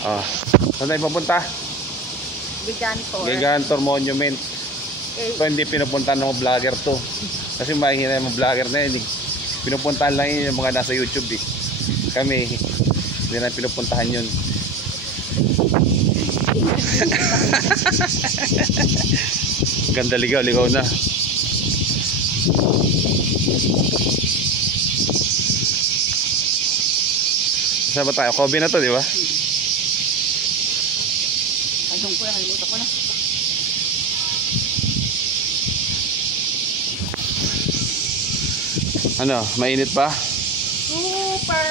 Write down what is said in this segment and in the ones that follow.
Ah, saan tayo papunta? Gigantor. Gigantor Monument. Ito hindi pinupuntahan ng mga vlogger to. Kasi mahina yung mga vlogger na yun. Pinupuntahan lang yun yung mga nasa YouTube eh. Kami, hindi na pinupuntahan yun. Ganda, ligaw na. Saan ba tayo? Kobe na to, di ba? Anong po yan? Kalimutan ko na. Ano? Mainit pa? Super!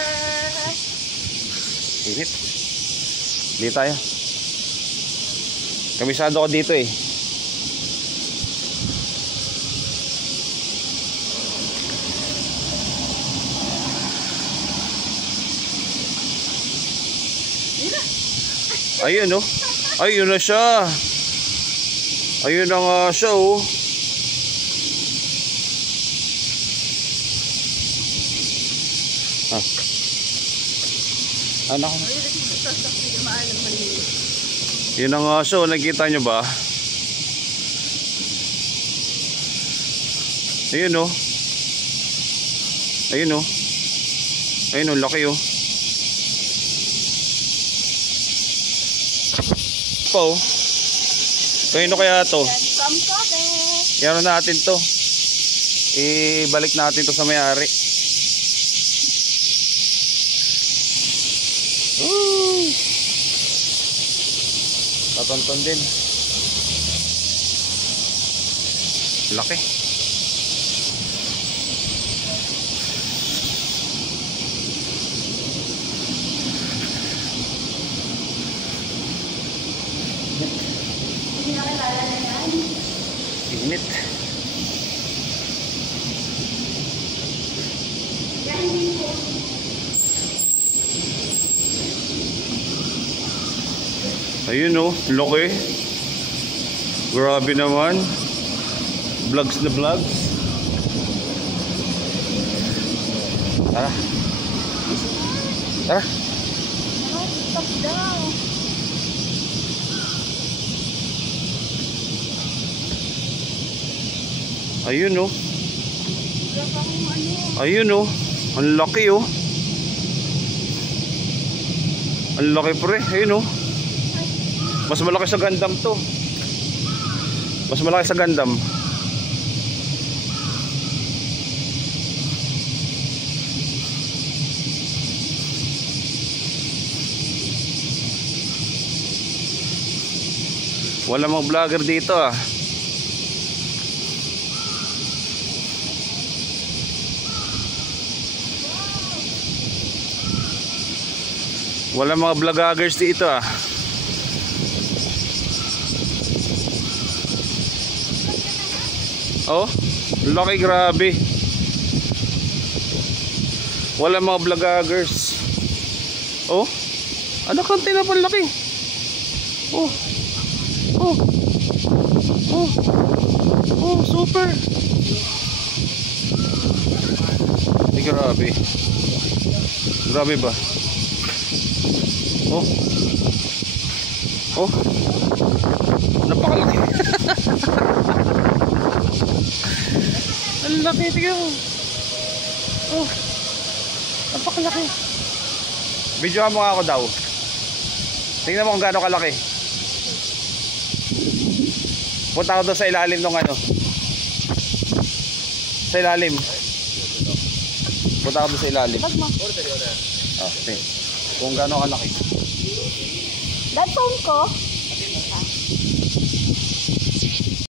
Init. Dito tayo. Kamisado ko dito eh. Ayun oh. Ayun na siya. Ayun na nga siya oh. Ah. Ano? Yun na nga siya oh. Nakita nyo ba? Ayun oh. Ayun oh. Ayun oh. Laki oh. Po. Kanino kaya to? Yan natin to. Ibalik natin to sa may-ari. Tatonton din. Laki. Init. Ayun oh, laki. Grabe naman. Vlogs na vlogs. Tara. Tara. Stop daw. Ayun oh. Ayun oh. Ang laki oh. Ang laki pre. Ayun oh. Mas malaki sa Gundam to. Mas malaki sa Gundam. Wala mga vlogger dito ah. Wala mga vloggers dito ah. Oh, laki, grabe. Wala mga vloggers. Oh, ano kanti na pang laki. Oh. Oh. Oh. Oh, super. Ay, grabe. Grabe ba? Oh. Oh. Napakalaki. Ang laki, tignan mo. Oh. Napakalaki. Videohan mo nga ako daw. Tingnan mo kung gaano kalaki. Punta ako doon sa ilalim ng ano. Sa ilalim. Punta ako doon sa ilalim. Oh, tingnan. Kung gaano kalaki. Dad, phone ko.